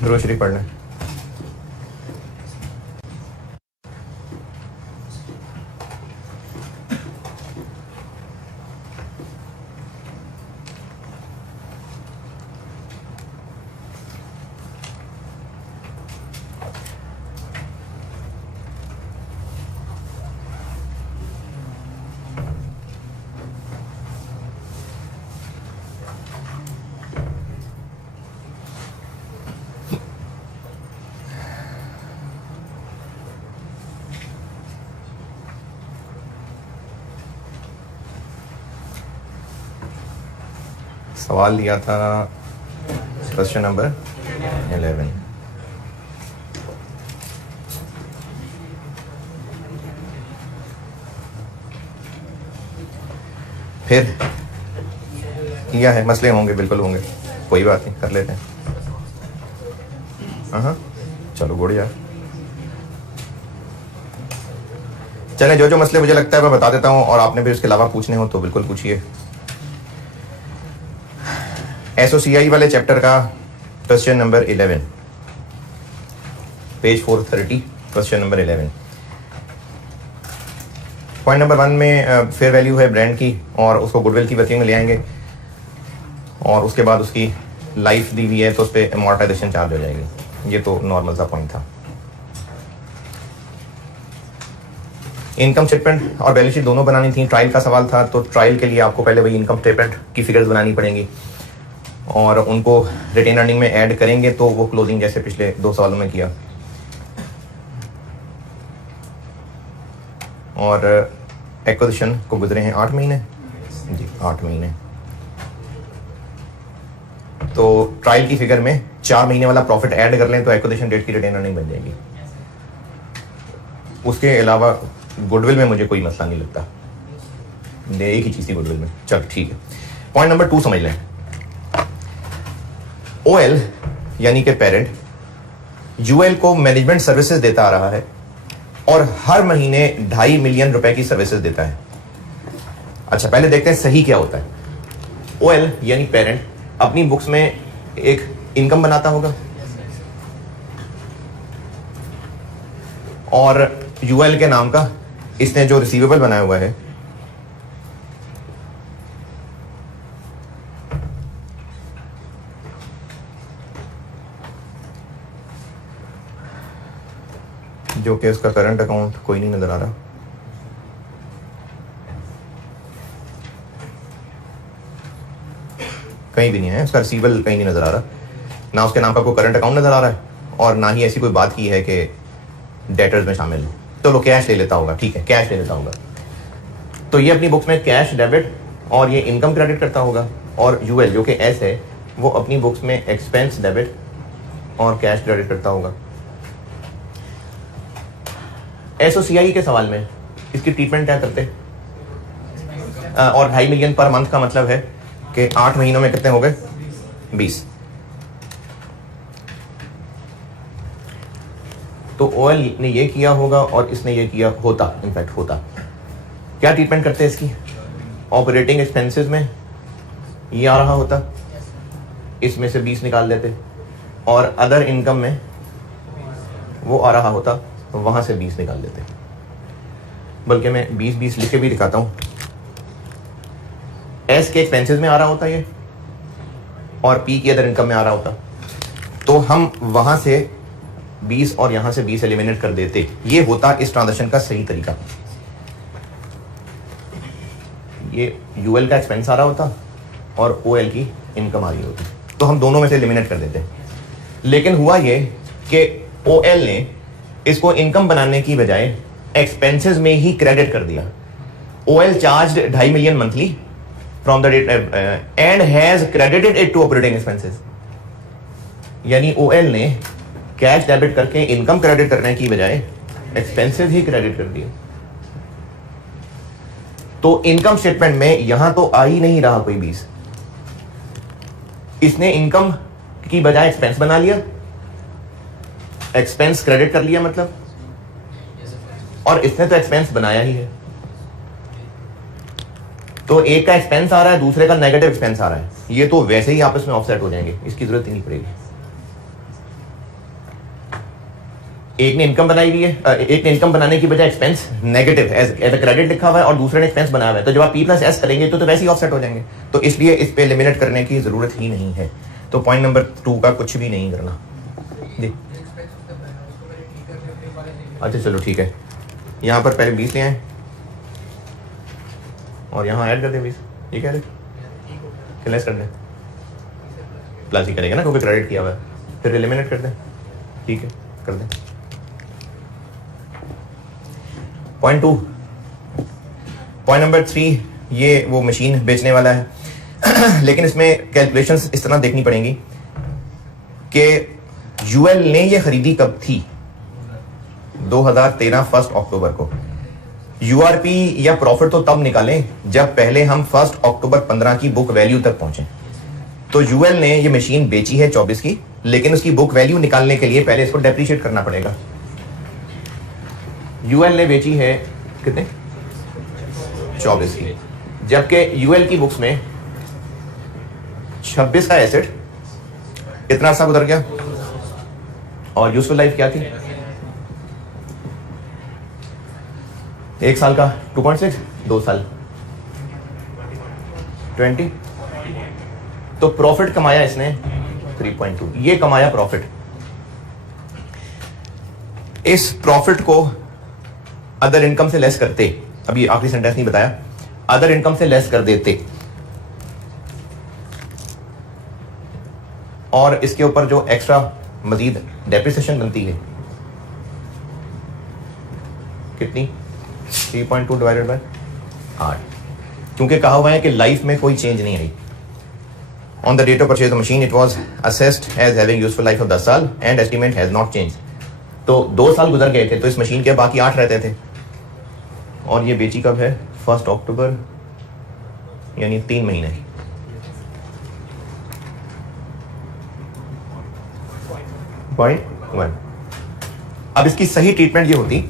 दुरूद शरीफ पढ़ लें। सवाल लिया था क्वेश्चन नंबर 11। फिर किया है, मसले होंगे, बिल्कुल होंगे, कोई बात नहीं, कर लेते हैं। हाँ चलो बढ़िया। चलें, जो जो मसले मुझे लगता है मैं बता देता हूँ, और आपने भी उसके अलावा पूछने हो तो बिल्कुल पूछिए। एसओसीआई वाले चैप्टर का question number 11, page 430, question number 11। Point number 1 में फेयर वैल्यू है ब्रांड की, और उसको गुडविल की वर्किंग में ले आएंगे, और उसके बाद उसकी लाइफ दी हुई है तो उस पर अमॉर्टाइजेशन चार्ज हो जाएगी। ये तो नॉर्मल सा पॉइंट था। इनकम स्टेटमेंट और बैलेंस शीट दोनों बनानी थी। ट्रायल का सवाल था, तो ट्रायल के लिए आपको पहले वही इनकम स्टेटमेंट की फिगर्स बनानी पड़ेंगी, और उनको रिटेन अर्निंग में ऐड करेंगे तो वो क्लोजिंग जैसे पिछले 2 सवालों में किया। और एक्विजिशन को गुजरे हैं 8 महीने जी, 8 महीने। तो ट्रायल की फिगर में 4 महीने वाला प्रॉफिट ऐड कर लें तो एक्विजिशन डेट की रिटेन अर्निंग बन जाएगी। उसके अलावा गुडविल में मुझे कोई मसला नहीं लगता, एक ही चीज थी गुडविल में। चल ठीक है। पॉइंट नंबर 2 समझ लें। ओएल यानी कि पेरेंट यूएल को मैनेजमेंट सर्विसेज देता आ रहा है, और हर महीने 2.5 मिलियन रुपए की सर्विसेज देता है। अच्छा, पहले देखते हैं सही क्या होता है। ओएल यानी पेरेंट अपनी बुक्स में एक इनकम बनाता होगा, और यूएल के नाम का इसने जो रिसीवेबल बनाया हुआ है जो कि उसका करंट अकाउंट कोई नहीं नजर आ रहा, कहीं भी नहीं है उसका रिसीवेबल, कहीं नहीं नजर आ रहा। ना उसके नाम का कोई करंट अकाउंट नजर आ रहा है, और ना ही ऐसी कोई बात की है कि डेटर्स में शामिल है। तो लो कैश ले लेता होगा, ठीक है, कैश ले लेता होगा। तो ये अपनी बुक्स में कैश डेबिट और ये इनकम क्रेडिट करता होगा, और यूएल जो कि एस है वो अपनी बुक्स में एक्सपेंस डेबिट और कैश क्रेडिट करता होगा। एसओसीआई के सवाल में इसकी ट्रीटमेंट क्या करते हैं? और 2.5 मिलियन पर मंथ का मतलब है कि 8 महीनों में कितने हो गए? 20। तो ओएल ने ये किया होगा और इसने ये किया होता, इनफैक्ट होता। क्या ट्रीटमेंट करते हैं इसकी? ऑपरेटिंग एक्सपेंसेस में ये आ रहा होता, इसमें से 20 निकाल देते, और अदर इनकम में वो आ रहा होता तो वहां से 20 निकाल देते। बल्कि मैं 20-20 लिख के भी दिखाता हूं। एस के एक्सपेंसेस में आ रहा होता ये, और पी की अदर इनकम में आ रहा होता, तो हम वहां से 20 और यहां से 20 एलिमिनेट कर देते। ये होता इस ट्रांजैक्शन का सही तरीका। ये यूएल का एक्सपेंस आ रहा होता और ओएल की इनकम आ रही होती, तो हम दोनों में से एलिमिनेट कर देते। लेकिन हुआ ये कि ओएल ने इसको इनकम बनाने की बजाय एक्सपेंसेस में ही क्रेडिट कर दिया। OL charged 2.5 million monthly from the date and has credited it to operating expenses. यानी ओएल ने कैश डेबिट करके इनकम क्रेडिट करने की बजाय एक्सपेंसेस ही क्रेडिट कर दिए। तो इनकम स्टेटमेंट में यहां तो आ ही नहीं रहा कोई 20। इसने इनकम की बजाय एक्सपेंस बना लिया, एक्सपेंस क्रेडिट कर लिया मतलब, और इसने तो एक्सपेंस बनाया ही है। तो एक का एक्सपेंस आ रहा है, दूसरे का नेगेटिव एक्सपेंस आ रहा है, ये तो वैसे ही आपस में ऑफसेट हो जाएंगे, इसकी जरूरत ही नहीं पड़ेगी। एक ने इनकम बनाई हुई है, एक ने इनकम बनाने की बजाय expense negative as a credit लिखा हुआ है और दूसरे ने एक्सपेंस बनाया हुआ है, तो जब आप P प्लस एस करेंगे तो वैसे ही ऑफसेट हो जाएंगे, तो इसलिए इस पे एलिमिनेट करने की जरूरत ही नहीं है। तो पॉइंट नंबर 2 का कुछ भी नहीं करना जी। अच्छा चलो ठीक है, यहाँ पर पहले 20 ले आए और यहाँ ऐड कर दें 20, ये कह रहे कि लेस कर दें, प्लस ही करेगा ना क्योंकि क्रेडिट किया हुआ है, फिर एलिमिनेट कर दें, ठीक है कर दें। पॉइंट 2, पॉइंट नंबर 3, ये वो मशीन बेचने वाला है लेकिन इसमें कैलकुलेशंस इस तरह देखनी पड़ेंगी कि यूएल ने ये खरीदी कब थी, 2013 1 अक्टूबर को। यूआरपी या प्रॉफिट तो तब निकालें जब पहले हम 1 अक्टूबर 15 की बुक वैल्यू तक पहुंचे। तो यूएल ने ये मशीन बेची है 24 की, लेकिन उसकी बुक वैल्यू निकालने के लिए पहले इसको डेप्रिशिएट करना पड़ेगा। यूएल ने बेची है कितने, 24 की, जबकि यूएल की बुक्स में 26 का एसेट कितना सा गुजर गया और यूजफुल लाइफ क्या थी, 1 साल का 2.6, 2 साल 20, तो प्रॉफिट कमाया इसने 3.2, ये कमाया प्रॉफिट। इस प्रॉफिट को अदर इनकम से लेस करते, अभी आखिरी सेंटेंस नहीं बताया, अदर इनकम से लेस कर देते और इसके ऊपर जो एक्स्ट्रा मजीद डेप्रिसिएशन बनती है कितनी, 3.2 डिवाइडेड बाय 8, क्योंकि कहा हुआ है कि लाइफ में कोई चेंज नहीं आई। On the date of purchase the machine it was assessed as having useful life of 10 साल and estimate has not change. तो 2 साल गुजर गए थे तो इस मशीन के बाकी 8 रहते थे, और ये बेची कब है, 1 अक्टूबर, यानी 3 महीने। पॉइंट 1। अब इसकी सही ट्रीटमेंट ये होती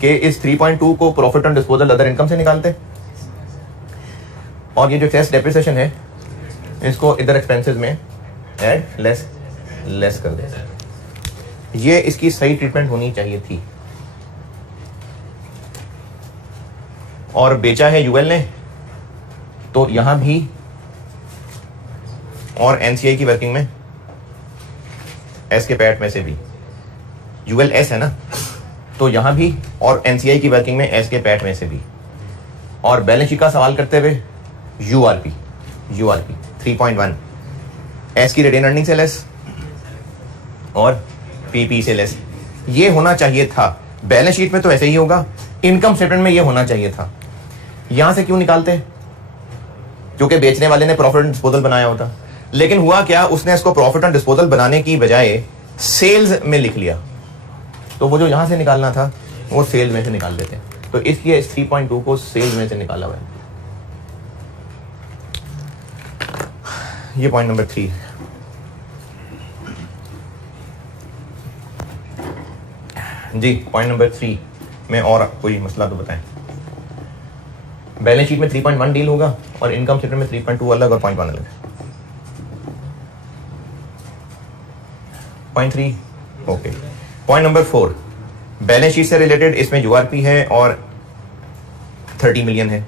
कि इस 3.2 को profit on disposal other income से निकालते और ये जो टेस्ट डेप्रिसिएशन है इसको इधर एक्सपेंसेस में ऐड लेस कर देते। ये इसकी सही ट्रीटमेंट होनी चाहिए थी। और बेचा है यूएल ने, तो यहां भी और एनसीआई की वर्किंग में एस के पैट में से भी, यूएल एस है ना, तो यहां भी और एनसीआई की वर्किंग में एस के पैट में से भी, और बैलेंस शीट का सवाल करते हुए यूआरपी 3.1, एस की रिटेन अर्निंग से लेस और पीपी से लेस, ये होना चाहिए था। बैलेंस शीट में तो ऐसे ही होगा, इनकम स्टेटमेंट में ये होना चाहिए था। यहां से क्यों निकालते, क्योंकि बेचने वाले ने प्रॉफिट ऑन डिस्पोजल बनाया होता, लेकिन हुआ क्या, उसने इसको प्रॉफिट ऑन डिस्पोजल बनाने की बजाय सेल्स में लिख लिया, तो वो जो यहां से निकालना था वो सेल्स में से निकाल देते, तो इसलिए इस 3.2 को सेल्स में से निकाला हुआ है। ये पॉइंट नंबर 3। जी पॉइंट नंबर 3 में और कोई मसला तो बताएं। बैलेंस शीट में 3.1 डील होगा और इनकम स्टेटमेंट में 3.2 अलग और 0.1 अलग। Point 3 okay. Point number 4, balance sheet से रिलेटेड इसमें यूआरपी है और 30 मिलियन है,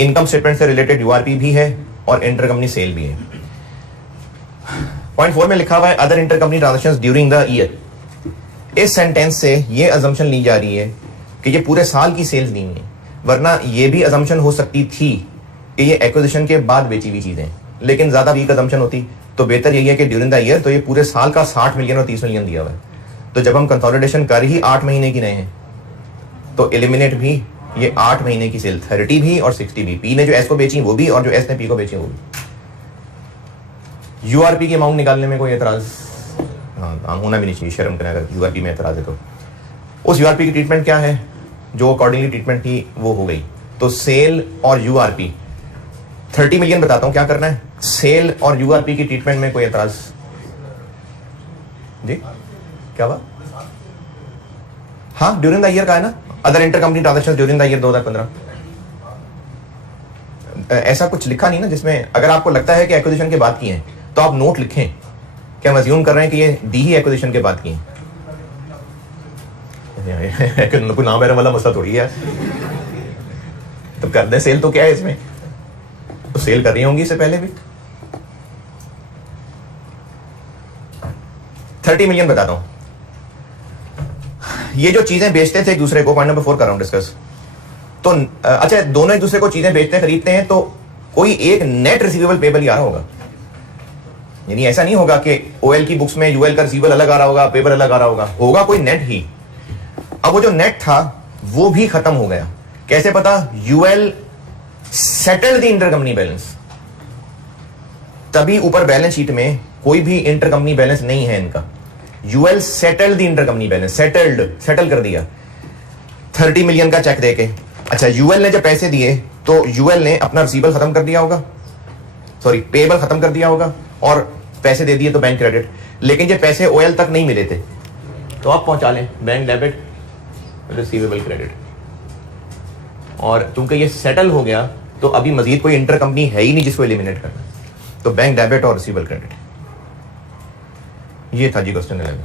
इनकम स्टेटमेंट से रिलेटेड यूआरपी भी है और इंटरकंपनी सेल भी है। पॉइंट 4 में लिखा हुआ है other intercompany transactions during the year. इस सेंटेंस से ये अजम्पशन ली जा रही है कि ये पूरे साल की सेल्स नहीं है, वरना ये भी अजम्पशन हो सकती थी कि ये एक्विजिशन के बाद बेची हुई चीजें, लेकिन ज्यादा वीक अजम्पशन होती, तो बेहतर यही है कि ड्यूरिंग द ईयर, तो ये पूरे साल का 60 मिलियन और 30 मिलियन दिया हुआ है। तो जब हम कंसोलिडेशन कर ही 8 महीने की रहे हैं तो एलिमिनेट भी ये 8 महीने की सेल, 30 भी और 60 भी, पी ने जो एस को बेची वो भी और जो एस ने पी को बेची वो भी। यूआरपी की अमाउंट निकालने में कोई एतराज होना भी नहीं चाहिए, शर्म करें अगर यूआरपी में एतराज है तो। उस यूआरपी की ट्रीटमेंट क्या है, जो अकॉर्डिंगली ट्रीटमेंट थी वो हो गई। तो सेल और यूआरपी 30 मिलियन बताता हूं क्या करना है, सेल और यूआरपी की ट्रीटमेंट में कोई एतराज जी, क्या बात, हाँ ड्यूरिंग द ईयर का है ना, other intercompany transactions during the year 2015। ऐसा कुछ लिखा नहीं ना जिसमें, अगर आपको लगता है कि एक्विजिशन के बाद की है तो आप नोट लिखें कि हम अज्यूम कर रहे हैं कि ये दी ही एक्विजिशन के बाद की है। कोई नाम वाला मसला थोड़ी है। तो कर दे सेल, तो क्या है इसमें, तो सेल कर रही होंगी इससे पहले भी। 30 मिलियन बताता हूं। ये जो चीजें बेचते थे एक दूसरे को, पॉइंट नंबर 4 कर रहा हूं डिस्कस। तो अच्छा, दोनों एक दूसरे को चीजें बेचते हैं, खरीदते हैं, तो कोई एक नेट रिसीवेबल पेबल ही आ रहा होगा। यानी ऐसा नहीं होगा कि ओएल की बुक्स में यूएल का रिसीवेबल अलग आ रहा होगा, पेपर अलग आ रहा होगा कोई नेट ही। अब वो जो नेट था वो भी खत्म हो गया। कैसे पता? UL settled the intercompany balance, तभी ऊपर बैलेंस शीट में कोई भी इंटरकंपनी बैलेंस नहीं है इनका। UL settled the intercompany balance, settle कर दिया 30 मिलियन का चेक देके। अच्छा, यूएल ने जब पैसे दिए तो यूएल ने अपना रिसीवेबल खत्म कर दिया होगा, सॉरी पेबल खत्म कर दिया होगा, और पैसे दे दिए तो बैंक क्रेडिट। लेकिन ये पैसे ओएल तक नहीं मिले थे तो आप पहुंचा लें बैंक डेबिट रिसीवेबल क्रेडिट। और चूंकि ये सेटल हो गया तो अभी मजीद कोई इंटर कंपनी है ही नहीं जिसको एलिमिनेट करना, तो बैंक डेबिट और रिसीवेबल क्रेडिट। ये था जी क्वेश्चन 11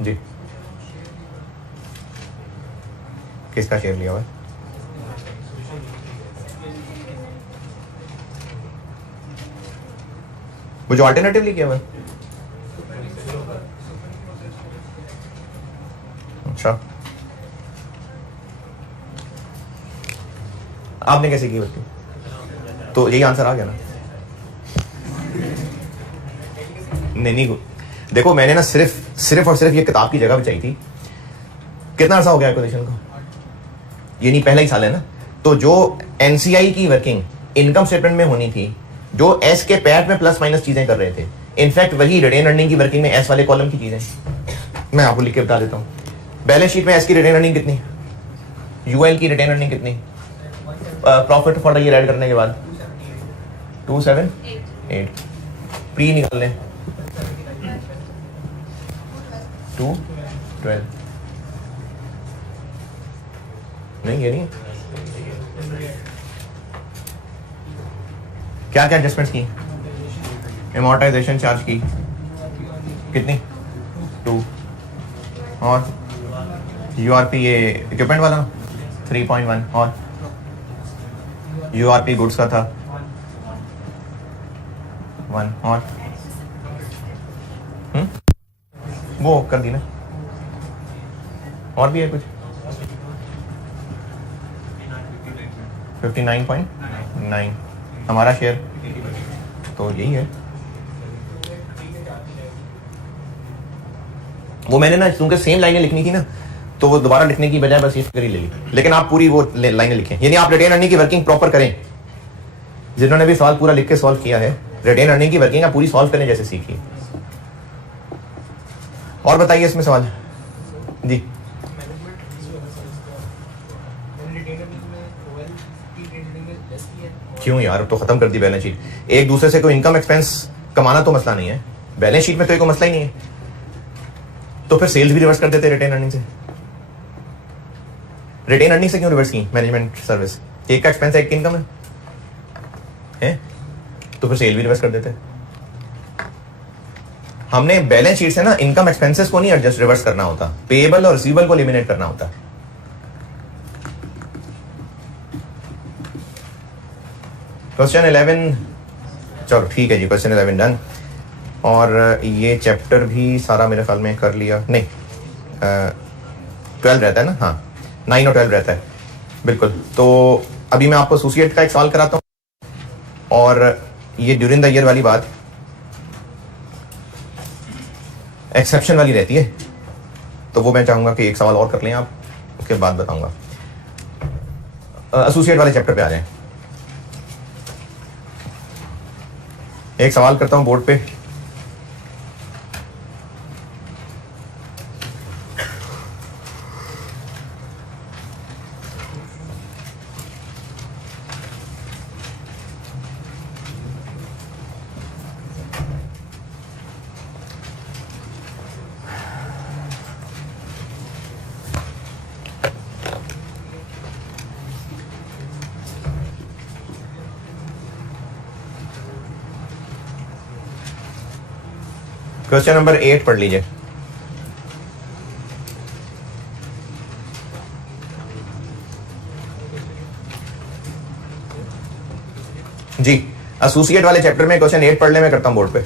जी। किसका शेयर लिया हुआ है? वो जो अल्टरनेटिवली किया हुआ है। अच्छा, आपने कैसे की बच्ची? तो यही आंसर आ गया ना। नहीं, देखो मैंने ना सिर्फ और सिर्फ ये किताब की जगह भी चाहिए थी। कितना अर्सा हो गया एक्विजिशन को? ये नहीं पहला ही साल है ना। तो जो एनसीआई की वर्किंग इनकम स्टेटमेंट में होनी थी, जो एस के पैट में प्लस माइनस चीजें कर रहे थे, इनफैक्ट वही रिटेन अर्निंग की वर्किंग में एस वाले कॉलम की चीजें मैं आपको लिख के बता देता हूँ। बैलेंस शीट में एस की रिटेन अर्निंग कितनी, यूएल की रिटेन अर्निंग कितनी, profit for the year add करने के बाद 278, प्री निकाल लें 212। नहीं, ये नहीं। क्या क्या एडजस्टमेंट्स की? एमोर्टाइजेशन चार्ज की कितनी? 2, और यूआरपी ये इक्विपमेंट वाला 3.1, और यूआरपी गुड्स का था 1, और वो कर दी ना। और भी है कुछ? 59.9 हमारा शेयर, तो यही है। वो मैंने ना क्योंकि सेम लाइनें लिखनी थी ना, तो वो दोबारा लिखने की बजाय बस ये फिगर ही ले ली। लेकिन आप पूरी वो लाइनें लिखें, यानी आप रिटेन अर्निंग की वर्किंग प्रॉपर करें। जिन्होंने भी सवाल पूरा लिख के सॉल्व किया है, रिटेन अर्निंग की वर्किंग आप पूरी सॉल्व करने जैसे सीखिए। और बताइए इसमें सवाल जी। क्यों यार, तो खत्म कर दी बैलेंस शीट। एक दूसरे से कोई इनकम एक्सपेंस कमाना तो मसला नहीं है, बैलेंस शीट में तो कोई मसला ही नहीं है, तो फिर सेल्स भी रिवर्स कर देते रिटेन अर्निंग से। रिटेन अर्निंग से क्यों रिवर्स की? मैनेजमेंट सर्विस एक का एक्सपेंस है, एक इनकम है, तो फिर सेल भी रिवर्स कर देते। हमने बैलेंस शीट से ना इनकम एक्सपेंसेस को नहीं एडजस्ट रिवर्स करना होता, पेएबल और रिसीवेबल को एलिमिनेट करना होता। क्वेश्चन 11, चलो ठीक है जी, क्वेश्चन 11 डन। और ये चैप्टर भी सारा मेरे ख्याल में कर लिया, नहीं 12 रहता है ना, हाँ 9 और 12 रहता है बिल्कुल। तो अभी मैं आपको एसोसिएट का एक सवाल कराता हूँ, और ये ड्यूरिंग द ईयर वाली बात एक्सेप्शन वाली रहती है, तो वो मैं चाहूंगा कि एक सवाल और कर लें आप, उसके बाद बताऊंगा। एसोसिएट वाले चैप्टर पे आ जाएं। एक सवाल करता हूं बोर्ड पे, क्वेश्चन नंबर 8 पढ़ लीजिए। जी, एसोसिएट वाले चैप्टर में क्वेश्चन 8 पढ़ ले, मैं करता हूं बोर्ड पे।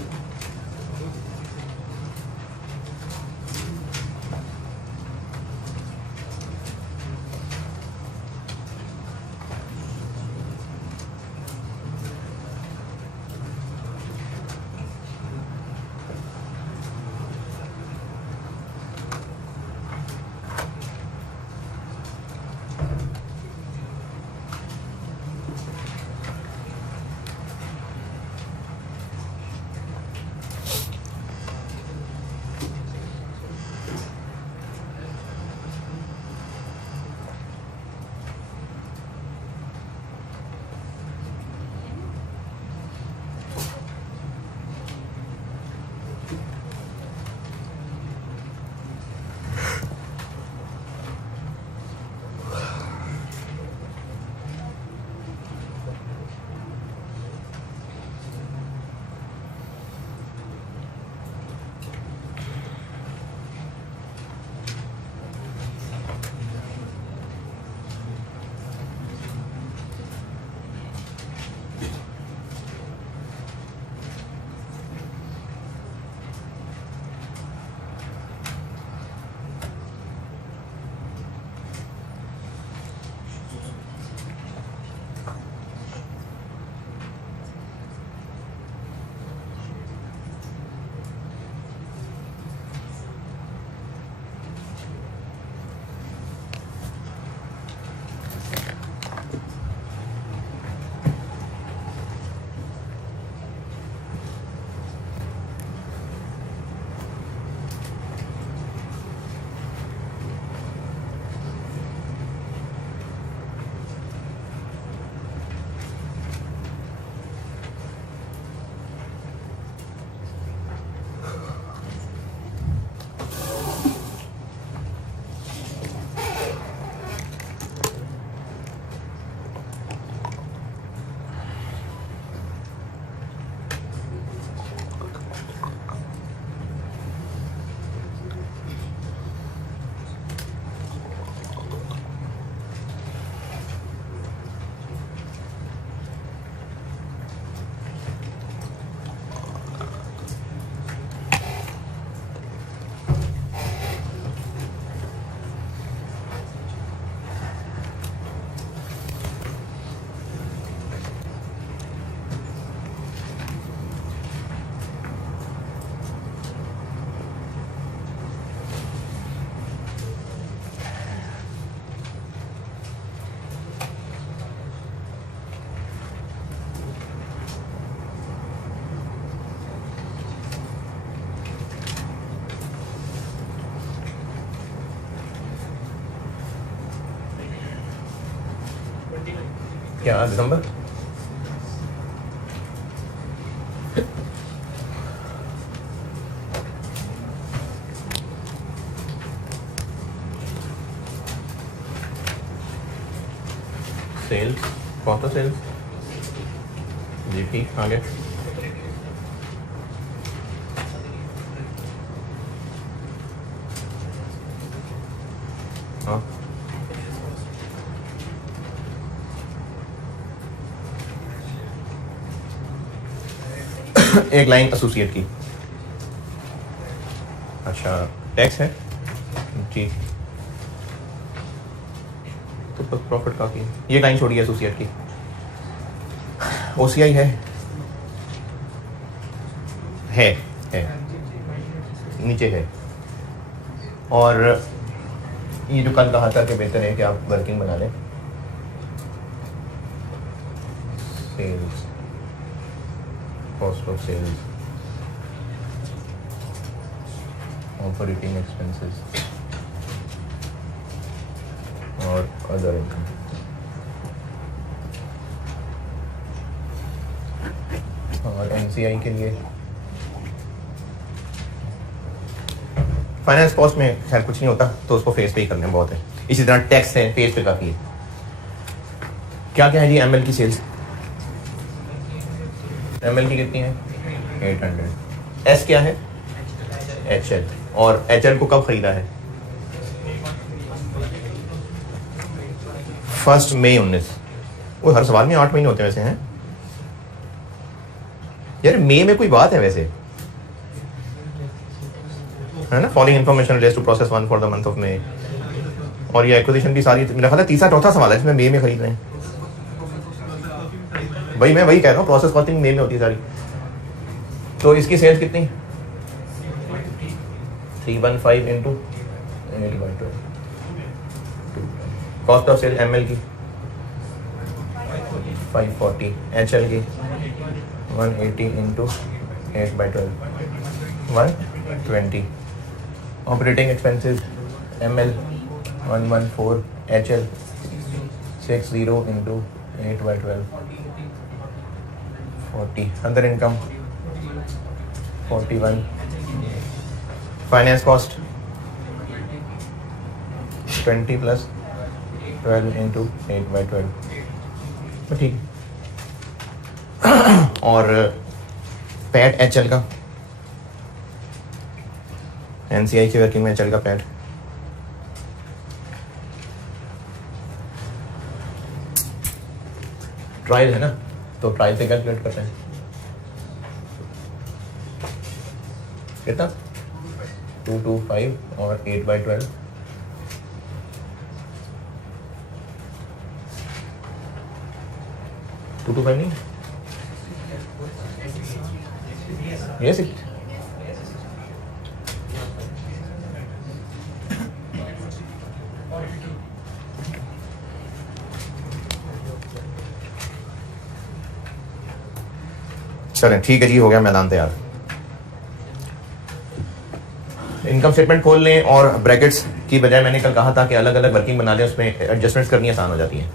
क्या दिसंबर? सेल्स, कौन सा सेल्स? जीपी आगे। हाँ, एक लाइन एसोसिएट की। अच्छा, टैक्स है जी, तो प्रॉफिट काफी है। ये लाइन छोड़िए एसोसिएट की। ओसीआई है नीचे है। और ये जो कल कहा था कि बेहतर है कि आप वर्किंग बना लें। Sales, cost of sales, operating expenses और अदर इनकम। और एनसीआई के लिए फाइनेंस कॉस्ट में खैर कुछ नहीं होता, तो उसको फेस पे ही करने बहुत है। इसी तरह टैक्स है, फेस पे काफी है। क्या क्या है जी एमएल की सेल्स? एमएल की कितनी है? 800। एस क्या है? HL, और HL को कब खरीदा है? 1 मई 19। वो हर सवाल में 8 महीने होते हैं वैसे हैं यार। मई में कोई बात है वैसे, है ना? Following information relates to process 1 for the month of May. और ये एक्विजिशन की सारी, मेरा ख्याल है तीसरा चौथा सवाल है इसमें मई में खरीद रहे हैं। वही मैं वही कह रहा हूँ, प्रोसेस कॉस्टिंग मई में होती है सारी। तो इसकी सेल्स कितनी? 315 into 8/12। Cost of sale ML की 540, HL की 180 into 8/12 120। Operating expenses ML 114, HL 60 into 8/12 40। Other income 41। Finance cost 20 plus 12 into 8/12। ठीक। और पैट HL का, NCI की वर्किंग में HL का पैट ट्रायल है ना, तो ट्रायल से कैलकुलेट करते हैं कितना? 225 और 8/12 225 नहीं ये सी चलें, ठीक है जी, हो गया मैदान तैयार। इनकम स्टेटमेंट खोल लें और ब्रैकेट्स की बजाय मैंने कल कहा था कि अलग अलग वर्किंग बना लें, उसमें एडजस्टमेंट्स करनी आसान हो जाती है।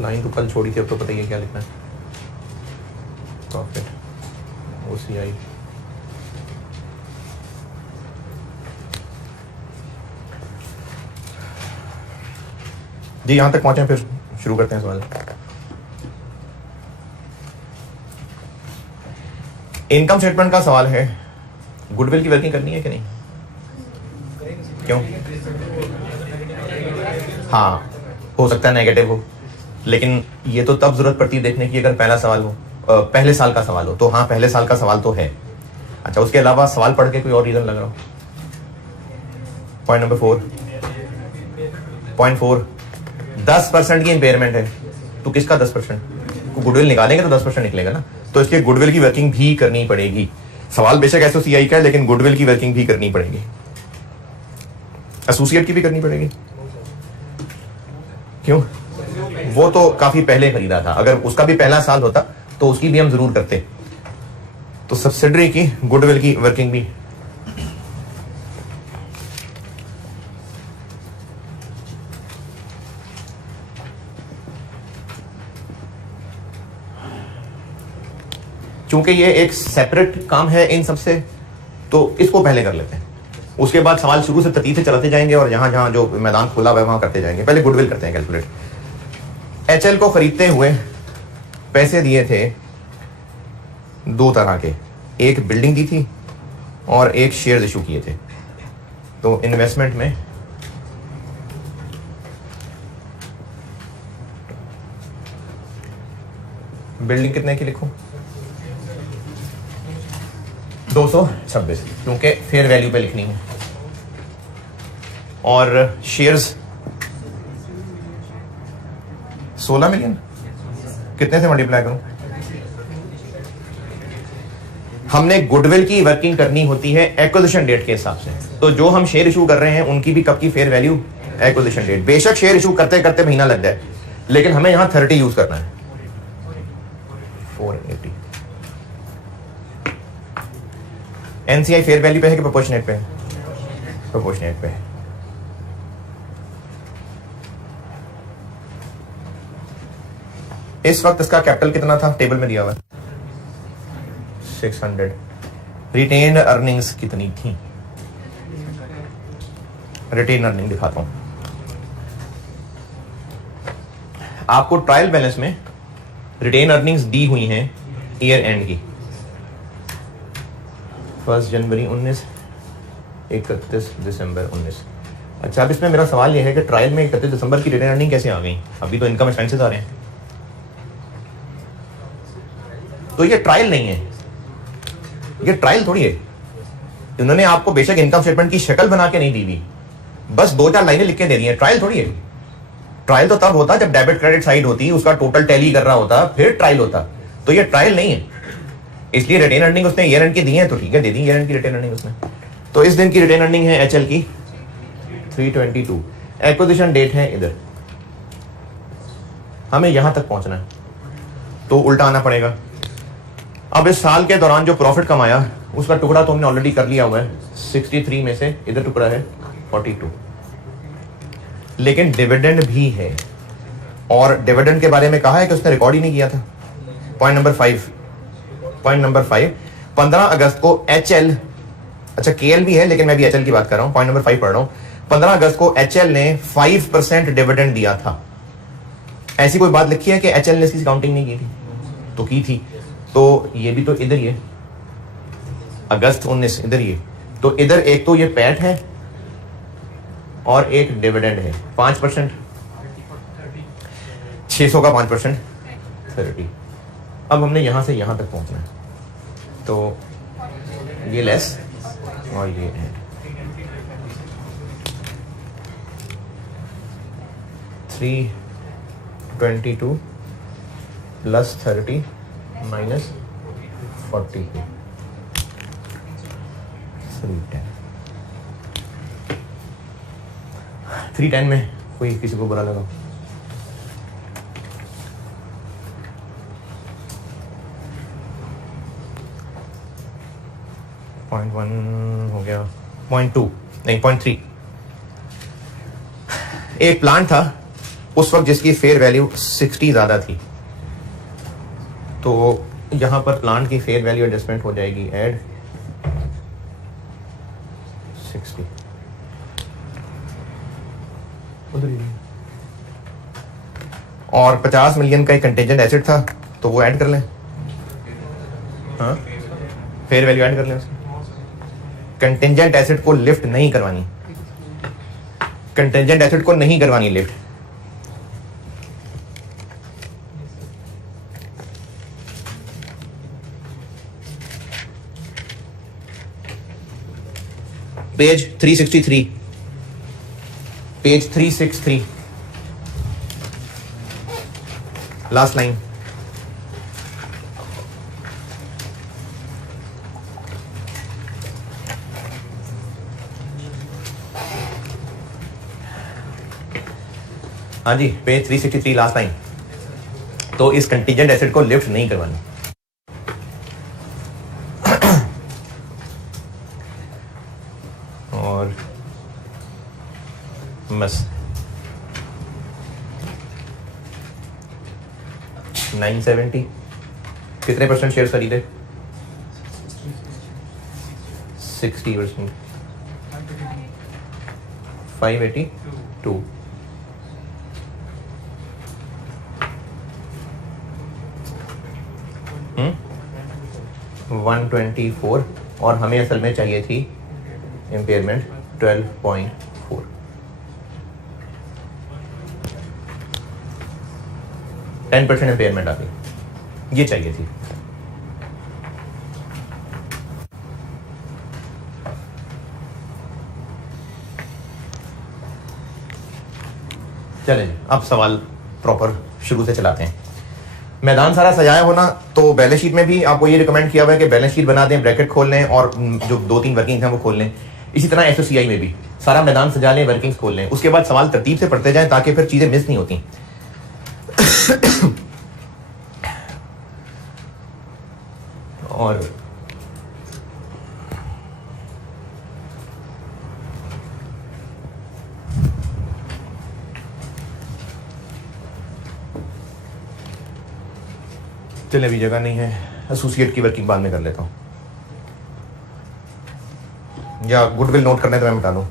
लाइन तो कल छोड़ी थी, अब तो पता ही है क्या लिखना है। प्रॉफिट OCI जी, यहां तक पहुंचे, फिर शुरू करते हैं सवाल। इनकम स्टेटमेंट का सवाल है, गुडविल की वर्किंग करनी है कि नहीं? क्यों? हाँ, हो सकता है नेगेटिव हो, लेकिन ये तो तब जरूरत पड़ती है देखने की अगर पहला सवाल हो, पहले साल का सवाल हो। तो हाँ, पहले साल का सवाल तो है। अच्छा, उसके अलावा सवाल पढ़ के कोई और रीजन लग रहा हो? पॉइंट नंबर 4, पॉइंट 4, 10% की इंपेयरमेंट है। तो किसका 10%? गुडविल निकालेंगे तो 10% निकलेगा ना, तो इसके गुडविल की वर्किंग भी करनी पड़ेगी। सवाल बेशक एसोसिएट का है, लेकिन गुडविल की वर्किंग भी करनी पड़ेगी। एसोसिएट की भी करनी पड़ेगी। क्यों? वो तो काफी पहले खरीदा था, अगर उसका भी पहला साल होता तो उसकी भी हम जरूर करते। तो सब्सिडरी की गुडविल की वर्किंग भी। चूंकि ये एक सेपरेट काम है इन सबसे, तो इसको पहले कर लेते हैं। उसके बाद सवाल शुरू से तरतीब से चलाते जाएंगे और जहां जहां जो मैदान खुला हुआ है वहां करते जाएंगे। पहले गुडविल करते हैं कैलकुलेट। HL को खरीदते हुए पैसे दिए थे दो तरह के, एक बिल्डिंग दी थी और एक शेयर इशू किए थे। तो इन्वेस्टमेंट में बिल्डिंग कितने की लिखूं? 226, क्योंकि फेयर वैल्यू पे लिखनी है। और शेयर्स 16 मिलियन, कितने से मल्टीप्लाई करूं? हमने गुडविल की वर्किंग करनी होती है एक्विजिशन डेट के हिसाब से। तो जो हम शेयर इशू कर रहे हैं उनकी भी कब की फेयर वैल्यू? Acquisition date. बेशक शेयर इशू करते करते महीना लग जाए, लेकिन हमें यहां 30 यूज करना है। 480 NCI फेयर वैल्यू पे है कि प्रोपोर्शनेट पे है? प्रोपोर्शनेट पे है। इस वक्त इसका कैपिटल कितना था, टेबल में दिया हुआ 600। रिटेन अर्निंग्स कितनी थी, रिटेन अर्निंग दिखाता हूं आपको। ट्रायल बैलेंस में रिटेन अर्निंग्स दी हुई हैं ईयर एंड की, 1 जनवरी 19, 31 दिसंबर 19। अच्छा, अब इसमें मेरा सवाल यह है कि ट्रायल में 31 दिसंबर की रिटेन अर्निंग कैसे आ गई, अभी तो इनकम एक्सपेंसेस आ रहे हैं। तो ये ट्रायल नहीं है, ये ट्रायल थोड़ी है। इन्होंने आपको बेशक इनकम स्टेटमेंट की शक्ल बना के नहीं दी हुई, बस 2-4 लाइनें लिख के दे दी है। ट्रायल थोड़ी है। ट्रायल तो तब होता जब डेबिट क्रेडिट साइड होती, उसका टोटल टैली कर रहा होता, फिर ट्रायल होता। तो ये ट्रायल नहीं है। इसलिए रिटेन अर्निंग उसने ईयर एंड की दी है, तो ठीक है, दे दी ईयर एंड की रिटेन अर्निंग उसने। तो इस दिन की रिटेन अर्निंग है एचएल की 322। एक्विजिशन डेट है इधर, हमें यहां तक पहुंचना है, तो उल्टा आना पड़ेगा। अब इस साल के दौरान जो प्रॉफिट कमाया उसका टुकड़ा तो हमने ऑलरेडी कर लिया हुआ है। 63 में से इधर टुकड़ा है 42, लेकिन डिविडेंड भी है, और डिविडेंड के बारे में कहा है कि उसने रिकॉर्ड ही नहीं किया था। पॉइंट नंबर 5, 15 अगस्त को एचएल, अच्छा केएल भी है लेकिन मैं भी एचएल की बात कर रहा हूं, पॉइंट नंबर 5 पढ़ रहा हूं। 15 अगस्त को एचएल ने 5% डिविडेंड दिया था। ऐसी कोई बात लिखी है कि एचएल ने इसकी काउंटिंग नहीं की थी? तो की थी। तो ये भी तो इधर ही है, अगस्त 19 इधर ही है। तो इधर एक तो ये पैट है और एक डिविडेंड है 5%, 600 का 5% 30। अब हमने यहां से यहां तक पहुंचना है, तो ये लेस और ये है 322 प्लस 30 माइनस 42, 310 में कोई किसी को बुरा लगा? पॉइंट 1 हो गया, 0.2 नहीं 0.3। एक प्लांट था उस वक्त जिसकी फेयर वैल्यू 60 ज्यादा थी, तो यहां पर प्लांट की फेयर वैल्यू एडजस्टमेंट हो जाएगी, ऐड 60 उधर ही, और 50 मिलियन का एक कंटेंजेंट एसेट था तो वो ऐड कर लें। हाँ, फेयर वैल्यू ऐड कर लें उसकी। कंटेंजेंट एसेट को लिफ्ट नहीं करवानी, कंटेंजेंट एसेट को नहीं करवानी lift. Page 363, page 363, last line. हाँ जी, पेज 363 लास्ट लाइन। तो इस कंटीजेंट एसेट को लिफ्ट नहीं करवानी। और बस 970 कितने परसेंट शेयर खरीदे? 60%, 582, 124, और हमें असल में चाहिए थी इम्पेयरमेंट 12.4। %10 इम्पेयरमेंट आ गई, ये चाहिए थी। चलें, अब सवाल प्रॉपर शुरू से चलाते हैं। मैदान सारा सजाया होना, तो बैलेंस शीट में भी आपको ये रिकमेंड किया हुआ है कि बैलेंस शीट बना दें, ब्रैकेट खोल लें और जो 2-3 वर्किंग्स हैं वो खोल लें। इसी तरह एसओसीआई में भी सारा मैदान सजा लें, वर्किंग्स खोल लें, उसके बाद सवाल तरतीब से पढ़ते जाएं ताकि फिर चीजें मिस नहीं होती। और चले अभी जगह नहीं है, एसोसिएट की वर्किंग बाद में कर लेता हूँ, या गुडविल नोट करने तो मैं बता दूँ।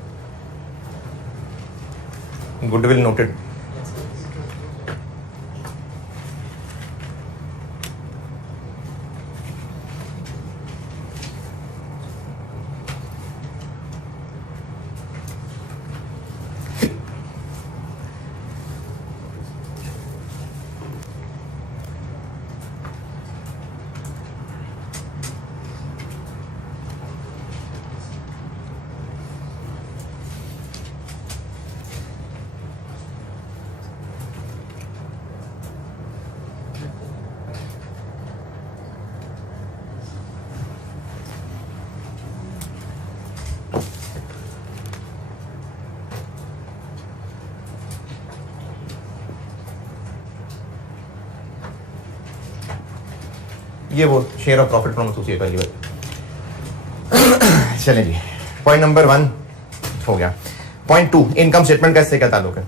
गुडविल नोटेड, ये वो share of profit from associate वाली बात। चलें जी, पॉइंट नंबर 1 हो गया। पॉइंट 2, इनकम स्टेटमेंट का इससे क्या ताल्लुक है?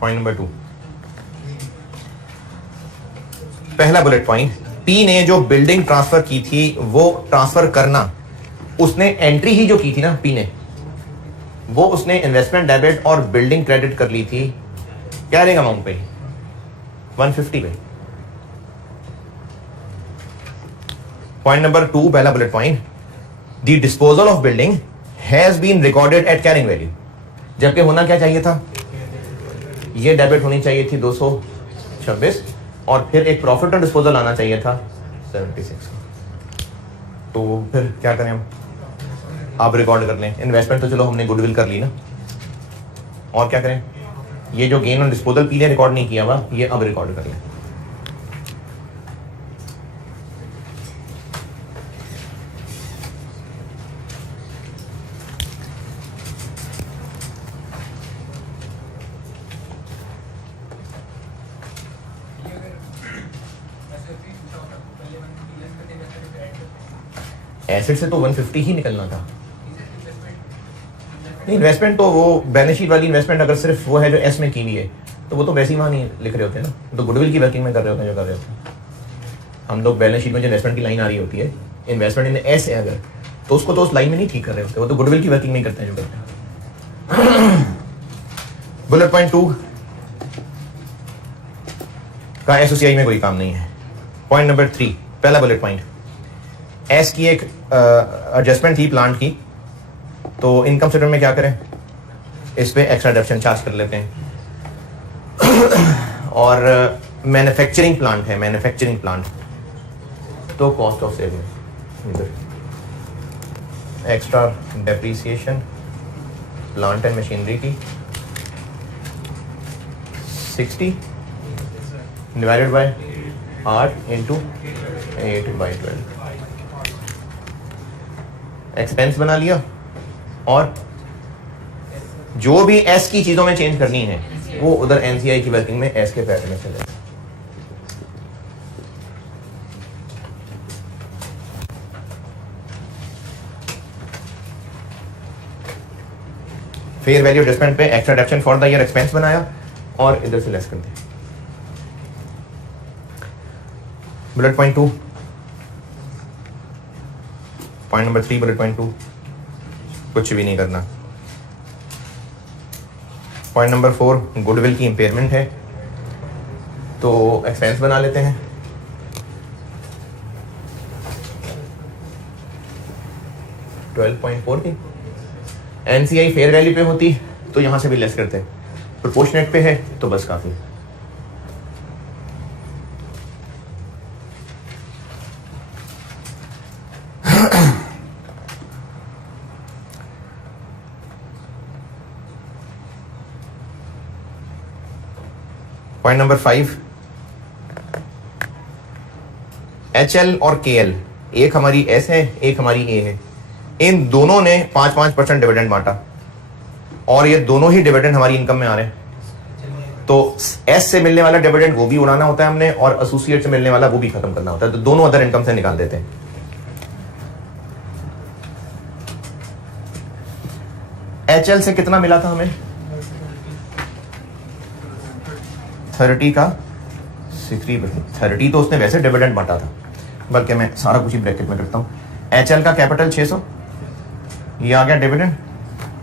पॉइंट नंबर 2, पहला बुलेट पॉइंट, पी ने जो बिल्डिंग ट्रांसफर की थी वो ट्रांसफर करना, उसने एंट्री ही जो की थी ना पी ने, वो उसने इन्वेस्टमेंट डेबिट और बिल्डिंग क्रेडिट कर ली थी। क्या रहेगा अमाउंट पे? 150 पे। पॉइंट नंबर 2, पहला bullet point, the disposal of building has been recorded at carrying value, जबकि होना क्या चाहिए था? ये डेबिट होनी चाहिए थी 226 और फिर एक प्रॉफिट ऑन डिस्पोजल आना चाहिए था 76। तो फिर क्या करें हम? आप रिकॉर्ड कर लें। इन्वेस्टमेंट तो चलो हमने गुडविल कर ली ना, और क्या करें? ये जो गेन ऑन डिस्पोजल पी ने रिकॉर्ड नहीं किया हुआ, ये अब रिकॉर्ड कर लें। एसेट से तो 150 ही निकलना था। नहीं, इन्वेस्टमेंट तो वो बैलेंस शीट वाली इन्वेस्टमेंट अगर सिर्फ वो है जो एस में की हुई है, तो वो तो वैसे ही वहाँ नहीं लिख रहे होते ना, तो गुडविल की वर्किंग में कर रहे होते हैं जो कर रहे होते हैं हम लोग। बैलेंस शीट में जो इन्वेस्टमेंट की लाइन आ रही होती है, इन्वेस्टमेंट इन एस है अगर, तो उसको तो उस लाइन में नहीं ठीक कर रहे होते, वो तो गुडविल की वर्किंग नहीं करते हैं जो करते हैं। बुलेट पॉइंट 2 का एसोसिआई में कोई काम नहीं है। पॉइंट नंबर 3, पहला बुलेट पॉइंट, एस की एक एडजस्टमेंट थी प्लांट की, तो इनकम स्टेटमेंट में क्या करें? इस पे एक्स्ट्रा डिडक्शन चार्ज कर लेते हैं। और मैन्युफैक्चरिंग प्लांट है, मैन्युफैक्चरिंग प्लांट, तो कॉस्ट ऑफ सेविंग इधर, extra depreciation plant and machinery की 60 डिवाइडेड बाय 8 इंटू 8/12 एक्सपेंस बना लिया। और जो भी एस की चीजों में चेंज करनी है वो उधर एनसीआई की वर्किंग में एस के पैटर्न में चले। फेयर वैल्यू एडजस्टमेंट पे extra deduction for the year expense बनाया और इधर से लेस कर दिया। Bullet point 2, point number 3 bullet point 2, कुछ भी नहीं करना। पॉइंट नंबर 4, गुडविल की इंपेयरमेंट है, तो एक्सपेंस बना लेते हैं। $12.4 की एनसीआई फेयर वैल्यू पे होती तो यहां से भी लेस करते, प्रोपोर्शनेट पे है तो बस काफी। पॉइंट नंबर 5, HL और KL, एक हमारी S है एक हमारी A है, इन दोनों ने 5-5% डिविडेंड बांटा और ये दोनों ही डिविडेंड हमारी इनकम में आ रहे हैं, तो S से मिलने वाला डिविडेंड वो भी उड़ाना होता है हमने, और एसोसिएट से मिलने वाला वो भी खत्म करना होता है, तो दोनों अदर इनकम से निकाल देते हैं। HL से कितना मिला था हमें? 30 का 60%, 30 तो उसने वैसे डिविडेंड बांटा था, बल्कि मैं सारा कुछ ही ब्रैकेट में करता हूँ। HL का कैपिटल 600, ये आ गया डिविडेंड,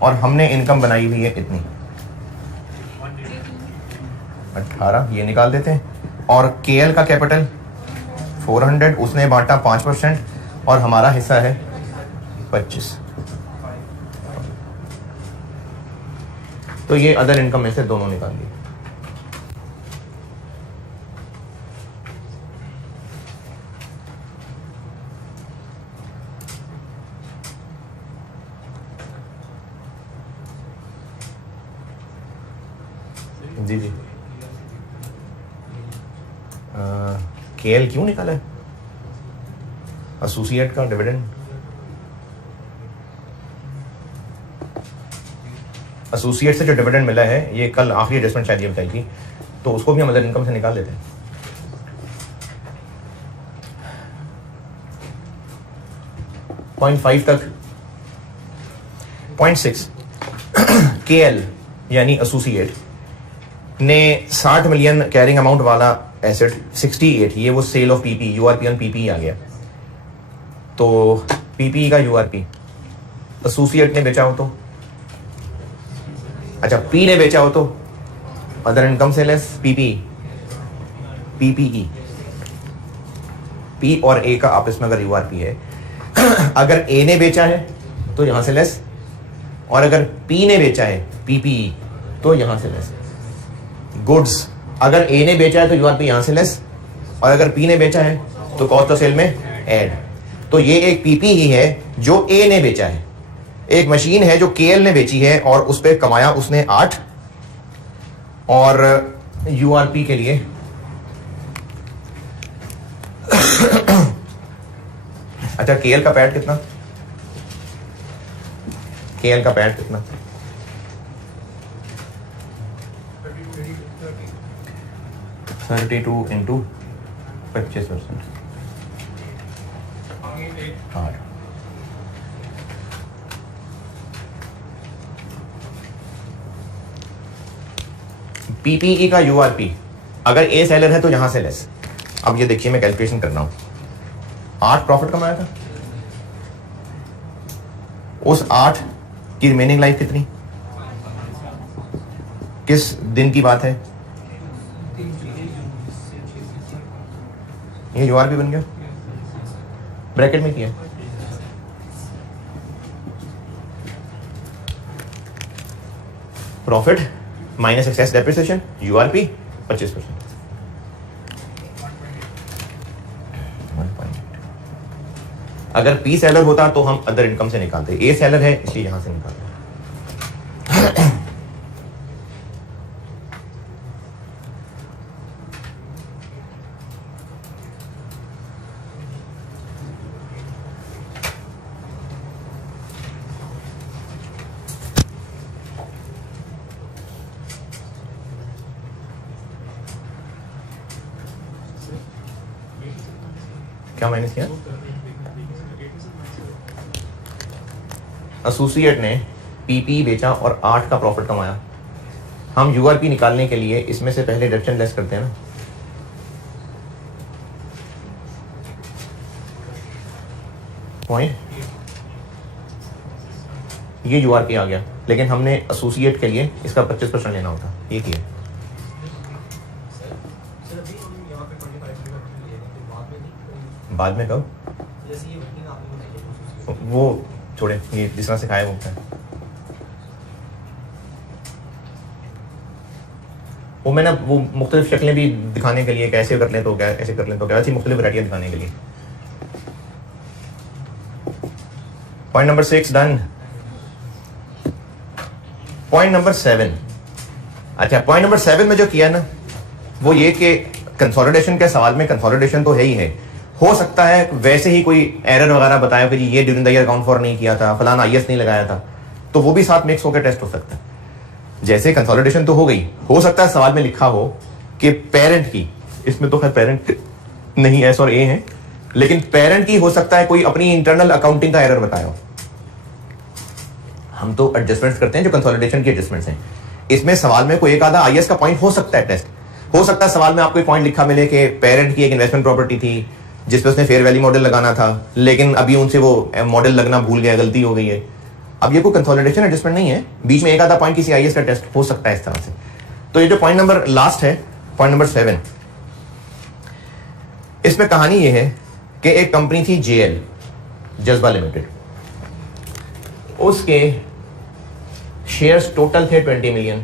और हमने इनकम बनाई हुई है इतनी 18, ये निकाल देते हैं। और KL का कैपिटल 400, उसने बांटा 5% और हमारा हिस्सा है 25। तो ये अदर इनकम में से दोनों निकाल दिए। जी जी, KL क्यों निकाला है? एसोसिएट का डिविडेंड, एसोसिएट से जो डिविडेंड मिला है, ये कल आखिरी एडजस्टमेंट शायद ये बताई थी, तो उसको भी हम अदर इनकम से निकाल देते हैं। .5 तक 0.6 KL यानी एसोसिएट ने 60 मिलियन कैरिंग अमाउंट वाला एसेट 68, ये वो sale of PP, URP on PP आ गया। तो पीपी का यूआरपी एसोसिएट ने बेचा हो तो, अच्छा पी ने बेचा हो तो अदर इनकम से लेस पीपी, पीपीई, पी और ए का आपस में अगर यूआरपी है, अगर ए ने बेचा है तो यहां से लेस, और अगर पी ने बेचा है पीपीई तो यहां से लेस। गुड्स, अगर ए ने बेचा है तो यूआरपी यहां से लेस, और अगर पी ने बेचा है तो कॉस्ट ऑफ सेल में ऐड। तो ये एक पीपी ही है जो ए ने बेचा है, एक मशीन है जो केएल ने बेची है और उस पर कमाया उसने 8, और यूआरपी के लिए अच्छा केएल का पैड कितना, केएल का पैड कितना, 32 इंटू 25%, 8। पीपीई का यूआरपी, अगर ए सेलर है तो यहां से लेस। अब ये देखिए मैं कैलकुलेशन कर रहा हूं, 8 प्रॉफिट कमाया था, उस 8 की रिमेनिंग लाइफ कितनी, किस दिन की बात है, ये यूआरपी बन गया, ब्रैकेट में किया, profit minus access depreciation, URP 25%। अगर पी सेलर होता तो हम अदर इनकम से निकालते, ए सेलर है इसलिए यहां से निकालते। क्या माइनस किया, एसोसिएट ने पीपी बेचा और 8 का प्रॉफिट कमाया। हम यूआरपी निकालने के लिए इसमें से पहले डिडक्शन लेस करते हैं ना, पॉइंट, ये यूआरपी आ गया, लेकिन हमने एसोसिएट के लिए इसका 25% लेना होता, ये किया। बाद में कब, वो छोड़े, ये जिस तरह सिखाया वो है वो मैंने वो मुख्तलिफ शक्लें भी दिखाने के लिए, कैसे कर लें तो क्या, ऐसे कर लें तो क्या, ऐसी मुख्तलिफ वैरायटियां दिखाने के लिए। Point number 6 done. Point number 7, अच्छा पॉइंट नंबर 7 में जो किया ना वो ये कि कंसोलिडेशन के सवाल में कंसोलिडेशन तो है ही है, हो सकता है वैसे ही कोई एरर वगैरह बताया कि जी ये during the year account for नहीं किया था, फलाना आईएस नहीं लगाया था, तो वो भी साथ मिक्स होकर टेस्ट हो सकता है। जैसे कंसोलिडेशन तो हो गई, हो सकता है सवाल में लिखा हो कि पेरेंट की, इसमें तो खैर पेरेंट नहीं एस और ए है, लेकिन पेरेंट की हो सकता है कोई अपनी इंटरनल अकाउंटिंग का एरर बताया हो। हम तो एडजस्टमेंट्स करते हैं जो कंसोलिडेशन की एडजस्टमेंट्स हैं, इसमें सवाल में कोई एक आधा आईएस का पॉइंट हो सकता है टेस्ट, हो सकता है सवाल में आपको एक पॉइंट लिखा मिले कि पेरेंट की एक इन्वेस्टमेंट प्रॉपर्टी थी जिस पे उसने फेयर वैल्यू मॉडल लगाना था, लेकिन अभी उनसे वो मॉडल लगना भूल गया, गलती हो गई है। अब ये कोई कंसोलिडेशन एडजस्टमेंट नहीं है, बीच में एक आधा पॉइंट किसी आईएएस का टेस्ट हो सकता है इस तरह से। तो ये जो पॉइंट नंबर लास्ट है, पॉइंट नंबर 7, इसमें कहानी ये है कि एक कंपनी थी जेएल, जज्बा लिमिटेड, उसके शेयर्स टोटल थे 20 मिलियन।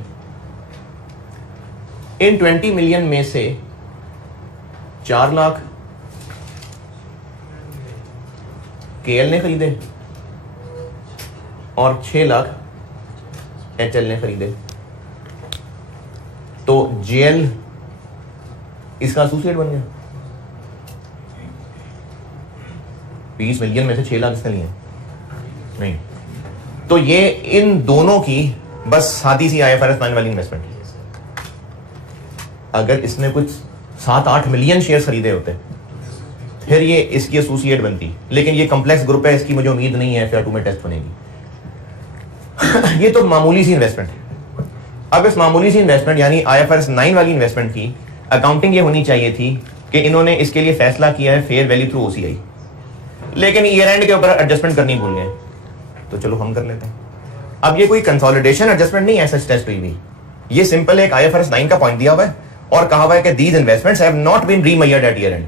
इन 20 मिलियन में से 4 लाख केएल ने खरीदे और 6 लाख एचएल ने खरीदे। तो जेएल इसका एसोसिएट बन गया। 20 मिलियन में से 6 लाख इसने लिए नहीं। तो ये इन दोनों की बस सादी सी IFRS 9 वाली इन्वेस्टमेंट। अगर इसने कुछ 7-8 मिलियन शेयर खरीदे होते फिर ये इसकी एसोसिएट बनती, लेकिन ये कॉम्प्लेक्स ग्रुप है, इसकी मुझे उम्मीद नहीं है FR2 में टेस्ट बनेगी। ये तो मामूली सी इन्वेस्टमेंट है। अब इस मामूली सी इन्वेस्टमेंट यानी IFRS 9 वाली इन्वेस्टमेंट की अकाउंटिंग ये होनी चाहिए थी कि इन्होंने इसके लिए फैसला किया है फेयर वैल्यू थ्रू OCI, लेकिन ईयर एंड के ऊपर एडजस्टमेंट करनी भूल गए। तो चलो हम कर लेते हैं। अब ये कोई कंसोलिडेशन एडजस्टमेंट नहीं है सच टेस्ट हुई भी, ये सिंपल एक IFRS 9 का पॉइंट दिया हुआ है और कहा हुआ है कि these investments have not been remeasured at year end.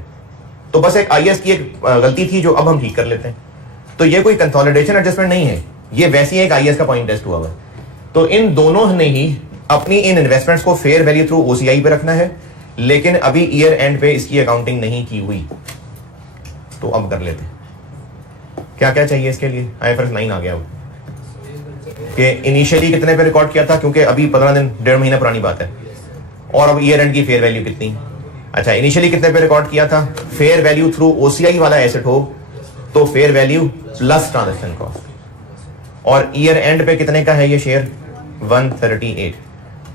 तो बस एक IAS की एक गलती थी जो अब हम ठीक कर लेते हैं। तो ये कोई कंसोलिडेशन एडजस्टमेंट नहीं है, ये वैसी एक IAS का पॉइंट टेस्ट हुआ हुआ है। तो इन दोनों ने ही अपनी इन इन्वेस्टमेंट्स को फेयर वैल्यू थ्रू OCI पे रखना है, लेकिन अभी ईयर एंड पे इसकी अकाउंटिंग नहीं की हुई। तो अब कर लेते हैं। क्या क्या चाहिए इसके लिए? IFRS 9 आ गया वो कि इनिशियली कितने पे रिकॉर्ड किया था, क्योंकि अभी 15 दिन 1.5 महीना पुरानी बात है, और अब ईयर एंड की फेयर वैल्यू कितनी। अच्छा, इनिशियली कितने पे रिकॉर्ड किया था? फेयर वैल्यू थ्रू OCI वाला एसेट हो तो fair value plus transaction cost, और ईयर एंड पे कितने का है ये शेयर? 138।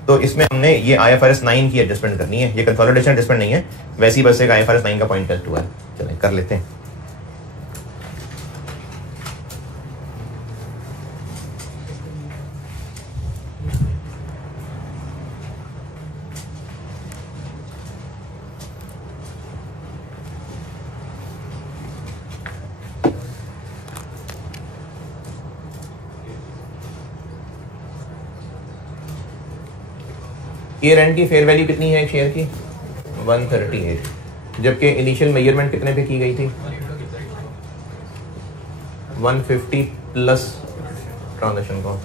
तो इसमें हमने ये IFRS 9 की एडजस्टमेंट करनी है, ये कंसोलिडेशन एडजस्टमेंट नहीं है, वैसी बस एक IFRS 9 का पॉइंट टेस्ट हुआ है। चलें कर लेते हैं। ईयर एंड की फेयर वैल्यू कितनी है एक शेयर की? 138, जबकि इनिशियल मेजरमेंट कितने पे की गई थी? 150 प्लस ट्रांजैक्शन कॉस्ट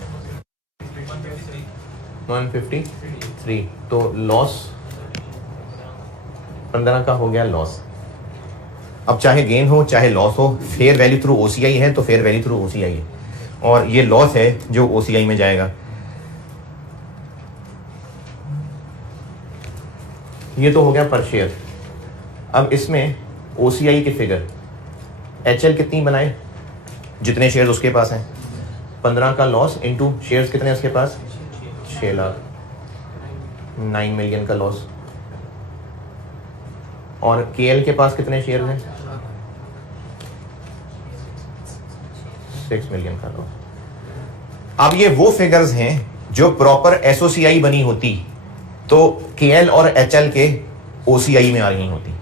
153। तो लॉस 15 का हो गया लॉस। अब चाहे गेन हो चाहे लॉस हो, फेयर वैल्यू थ्रू OCI है तो फेयर वैल्यू थ्रू OCI है, और ये लॉस है जो OCI में जाएगा। ये तो हो गया पर शेयर। अब इसमें OCI की फिगर HL कितनी बनाए? जितने शेयर्स उसके पास हैं, 15 का लॉस इनटू शेयर्स कितने उसके पास? 6 लाख, 9 मिलियन का लॉस। और KL के पास कितने शेयर्स हैं? 6 मिलियन का लॉस। अब ये वो फिगर्स हैं जो प्रॉपर SOCI बनी होती तो KL और HL के OCI में आ रही होती,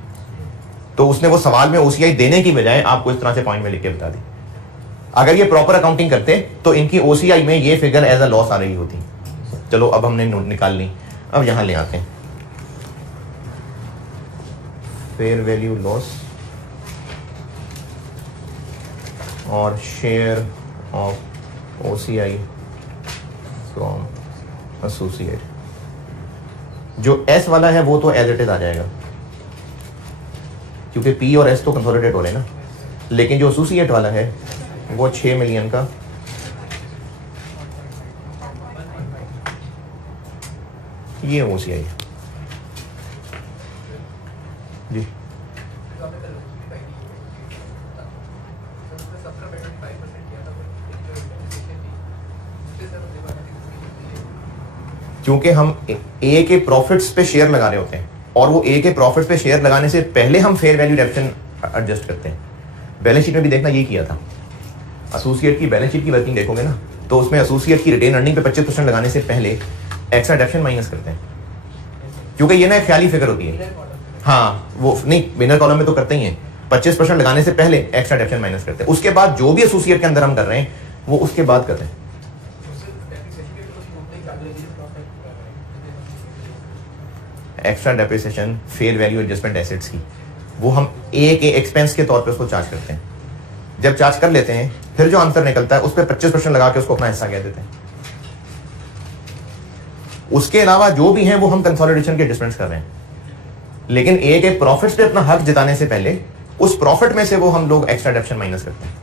तो उसने वो सवाल में OCI देने की बजाय आपको इस तरह से पॉइंट में लिख के बता दी। अगर ये प्रॉपर अकाउंटिंग करते तो इनकी OCI में ये फिगर एज अ लॉस आ रही होती। चलो अब हमने निकाल ली। अब यहां ले आते हैं फेयर वैल्यू लॉस और share of OCI from associate. जो S वाला है वो तो एज इट इज आ जाएगा, क्योंकि P और S तो कंसोलिडेट हो रहे हैं ना, लेकिन जो एसोसिएट वाला है वो 6 मिलियन का ये OCI है जी। क्योंकि हम A के प्रॉफिट्स पे शेयर लगा रहे होते हैं, और वो A के प्रॉफिट्स पे शेयर लगाने से पहले हम फेयर वैल्यू डेप्शन एडजस्ट करते हैं। बैलेंस शीट में भी देखना ये किया था। एसोसिएट की बैलेंस शीट की वर्किंग देखोगे ना, तो उसमें एसोसिएट की रिटेन अर्निंग पे 25% लगाने से पहले एक्स्ट्रा डेप्शन माइनस करते हैं, क्योंकि ये ना एक ख्याली फिक्र होती है। हाँ वो नहीं, विनर कॉलम में तो करते ही हैं, 25% लगाने से पहले एक्स्ट्रा डेप्शन माइनस करते हैं, उसके बाद जो भी एसोसिएट के अंदर हम कर रहे हैं वो उसके बाद कर रहे हैं। Extra depreciation fair value adjustment assets की वो हम एक एक्सपेंस के तौर पे उसको चार्ज करते हैं। जब चार्ज कर लेते हैं फिर जो आंसर निकलता है उस पर 25% लगा के उसको अपना हिस्सा कह देते हैं। उसके अलावा जो भी है वो हम कंसोलिडेशन के एडजस्टमेंट्स कर रहे हैं, लेकिन एक प्रॉफिट्स पे अपना हक जिताने से पहले उस प्रॉफिट में से वो हम लोग एक्स्ट्रा डेप्शन माइनस करते हैं,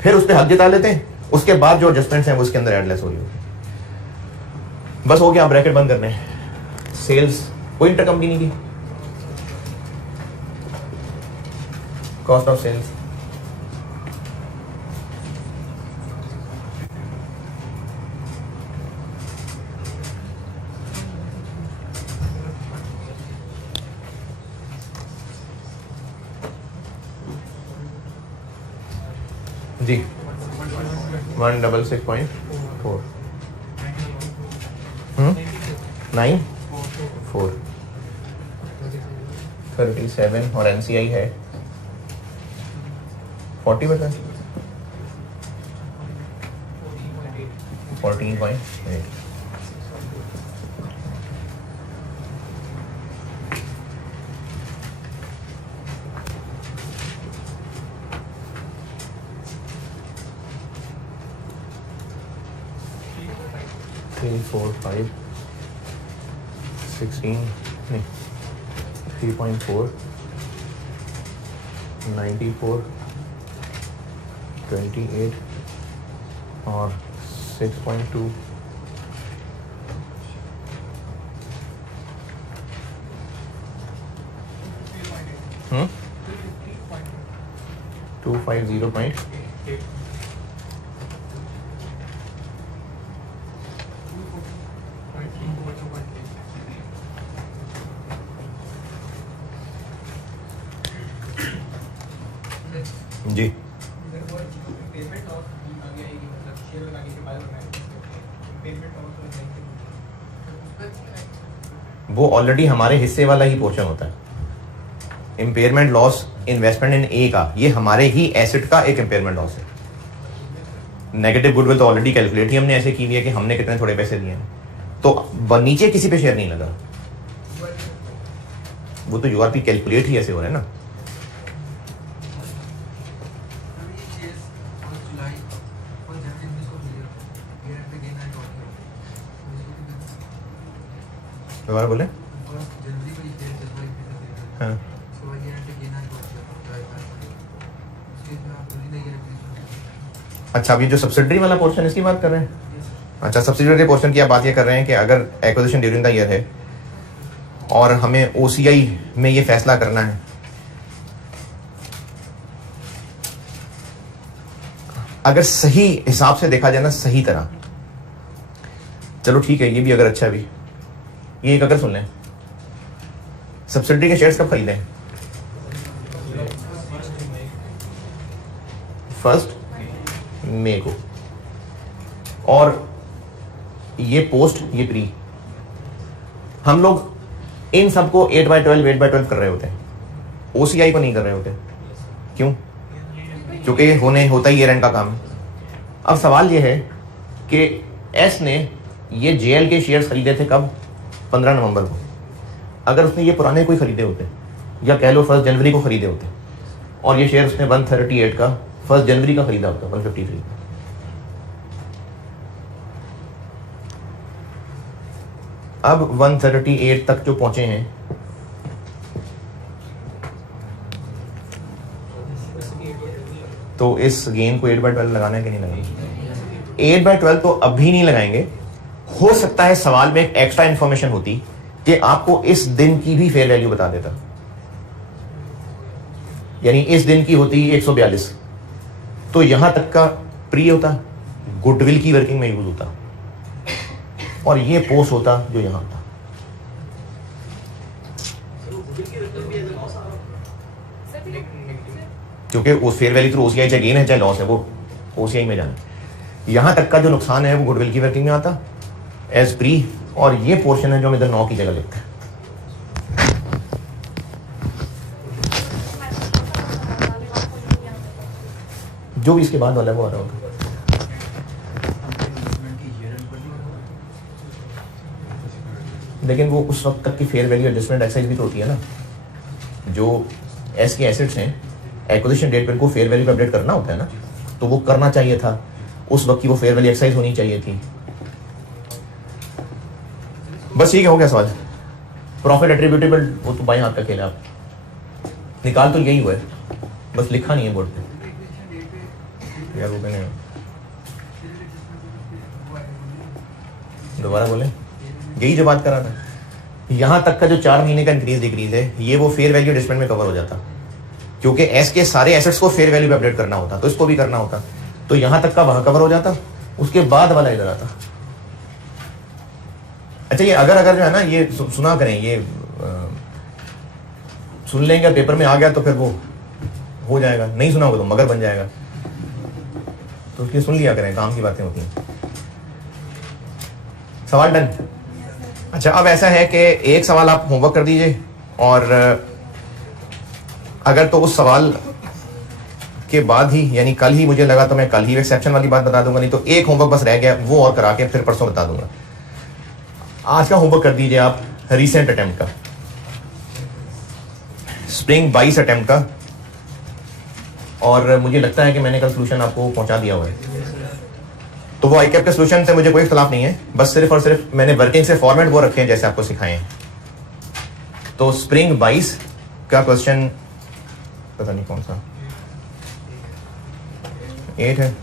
फिर उस पर हक जिता लेते हैं, उसके बाद जो एडजस्टमेंट्स हैं वो उसके अंदर एडलेस हो रही होगी। बस हो गया, ब्रैकेट बंद करने। सेल्स कोई इंटरकंपनी नहीं की, कॉस्ट ऑफ सेल्स जी 166.4 9 4 37 और NCI है 40%, 14.8। Three, 4, 5, 16, नहीं 3.4, 94, 28 और 6.2। हम्म 250.8। जी वो ऑलरेडी हमारे हिस्से वाला ही पोर्शन होता है। इम्पेयरमेंट लॉस इन्वेस्टमेंट इन ए का ये हमारे ही एसेट का एक इम्पेयरमेंट लॉस है। नेगेटिव गुडविल तो ऑलरेडी कैलकुलेट ही हमने ऐसे की हुई है कि हमने कितने थोड़े पैसे दिए हैं, तो नीचे किसी पे शेयर नहीं लगा, वो तो यूआरपी कैलकुलेट ही ऐसे हो रहा है ना। दोबारा बोले। हाँ अच्छा, अभी जो सब्सिडरी वाला पोर्शन इसकी बात कर रहे हैं। अच्छा, सब्सिडरी पोर्शन की आप बात ये कर रहे हैं कि अगर एक्विजिशन ड्यूरिंग द ईयर है और हमें ओसीआई में ये फैसला करना है, अगर सही हिसाब से देखा जाए ना, सही तरह, चलो ठीक है, ये भी अगर अच्छा भी, ये एक अगर सुन लें, सब्सिडरी के शेयर्स कब खरीदें? 1 मई को, और ये पोस्ट, ये प्री, हम लोग इन सबको 8/12 8/12 कर रहे होते हैं, ओसीआई को नहीं कर रहे होते। क्यों? क्योंकि होता ही ईयर एंड का काम है। अब सवाल ये है कि एस ने ये जेएल के शेयर्स खरीदे थे कब? 15 नवंबर को। अगर उसने ये पुराने कोई खरीदे होते, या कह लो 1 जनवरी को खरीदे होते, और ये शेयर उसने 138 का 1 जनवरी का खरीदा होता, 153 का, अब 138 तक जो पहुंचे हैं, तो इस गेन को 8/12 लगाना है कि नहीं लगाना? 8/12 तो अभी नहीं लगाएंगे। हो सकता है सवाल में एक एक्स्ट्रा इंफॉर्मेशन होती कि आपको इस दिन की भी फेयर वैल्यू बता देता, यानी इस दिन की होती 142, तो यहां तक का प्री होता, गुडविल की वर्किंग में यूज होता, और ये पोस्ट होता जो यहां था। क्योंकि वो फेयर वैल्यू थ्रू ओसीआई चाहे गेन है चाहे लॉस है, वो ओसीआई में जाना, यहां तक का जो नुकसान है वो गुडविल की वर्किंग में आता एज प्री, और ये पोर्शन है जो हम इधर 9 की जगह लिखते हैं। जो भी इसके बाद वाला है वो आ रहा होगा। लेकिन वो उस वक्त तक की फेयर वैल्यू एडजस्टमेंट एक्सरसाइज भी तो होती है ना, जो एस के एसेट्स हैं एक्विजिशन डेट पर को फेयर वैल्यू पे अपडेट करना होता है ना, तो वो करना चाहिए था, उस वक्त की वो फेयर वैल्यू एक्सरसाइज होनी चाहिए थी। बस ठीक है, हो गया सवाल। प्रॉफिट एट्रीब्यूटेबल वो तो बाएं हाथ का खेल है, आप निकाल तो यही हुआ है, बस लिखा नहीं है बोर्ड पे यार। वो मैंने दोबारा बोले, यही जो बात करा था, यहां तक का जो 4 महीने का इंक्रीज डिक्रीज है ये वो फेयर वैल्यू एडजस्टमेंट में कवर हो जाता, क्योंकि एस के सारे एसेट्स को फेयर वैल्यू पे अपडेट करना होता, तो इसको भी करना होता, तो यहां तक का वहां कवर हो जाता, उसके बाद वाला इधर आता। अच्छा ये अगर जो है ना ये सुना करें, ये सुन लेंगे, पेपर में आ गया तो फिर वो हो जाएगा, नहीं सुना होगा तो मगर बन जाएगा, तो इसलिए सुन लिया करें, काम की बातें होती हैं। सवाल डन। अच्छा अब ऐसा है कि एक सवाल आप होमवर्क कर दीजिए, और अगर तो उस सवाल के बाद ही यानी कल ही, मुझे लगा तो मैं कल ही एक्सेप्शन वाली बात बता दूंगा, नहीं तो एक होमवर्क बस रह गया, वो और करा के फिर परसों बता दूंगा। आज का होमवर्क कर दीजिए आप रीसेंट अटेम्प्ट का, स्प्रिंग 22 अटेम्प्ट का, और मुझे लगता है कि मैंने कल सोल्यूशन आपको पहुंचा दिया हुआ है, तो वो आईकैप के सोल्यूशन से मुझे कोई इख्तलाफ नहीं है, बस सिर्फ और सिर्फ मैंने वर्किंग से फॉर्मेट वो रखे हैं जैसे आपको सिखाए हैं। तो स्प्रिंग 22 का क्वेश्चन पता नहीं कौन सा 8 है,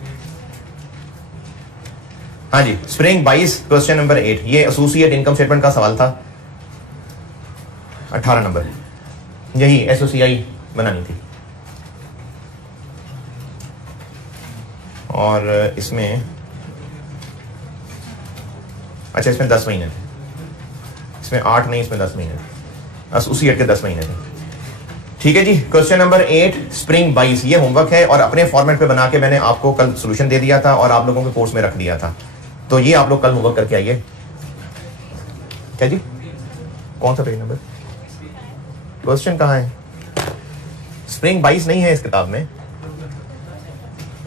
हाँ जी, स्प्रिंग 22 क्वेश्चन नंबर 8, ये एसोसिएट इनकम स्टेटमेंट का सवाल था, 18 नंबर, यही एसओसीआई बनानी थी, और इसमें अच्छा इसमें 10 महीने थे, इसमें 8 नहीं, इसमें 10 महीने थे, एसोसिएट के 10 महीने थे। ठीक है जी, क्वेश्चन नंबर 8 स्प्रिंग 22 ये होमवर्क है, और अपने फॉर्मेट पे बना के मैंने आपको कल सोल्यूशन दे दिया था और आप लोगों के कोर्स में रख दिया था, तो ये आप लोग कल होमवर्क करके आइए। क्या जी, कौन सा पेज नंबर, क्वेश्चन कहाँ है? स्प्रिंग 22 नहीं है इस किताब में,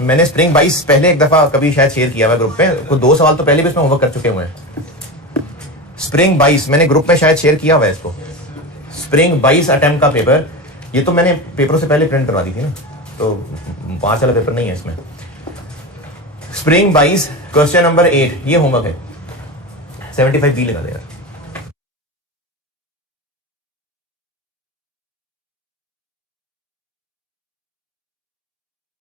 मैंने स्प्रिंग 22 पहले एक दफा कभी शायद शेयर किया हुआ ग्रुप पे, कुछ 2 सवाल तो पहले भी इसमें होमवर्क कर चुके हुए हैं। स्प्रिंग 22 मैंने ग्रुप में शायद शेयर किया हुआ है इसको, स्प्रिंग 22 अटेम्प्ट का पेपर, ये तो मैंने पेपरों से पहले प्रिंट करवा दी थी ना, तो 5 वाला पेपर नहीं है इसमें। स्प्रिंग 22 क्वेश्चन नंबर 8 ये होमवर्क है, 75 बी लगा दे यार।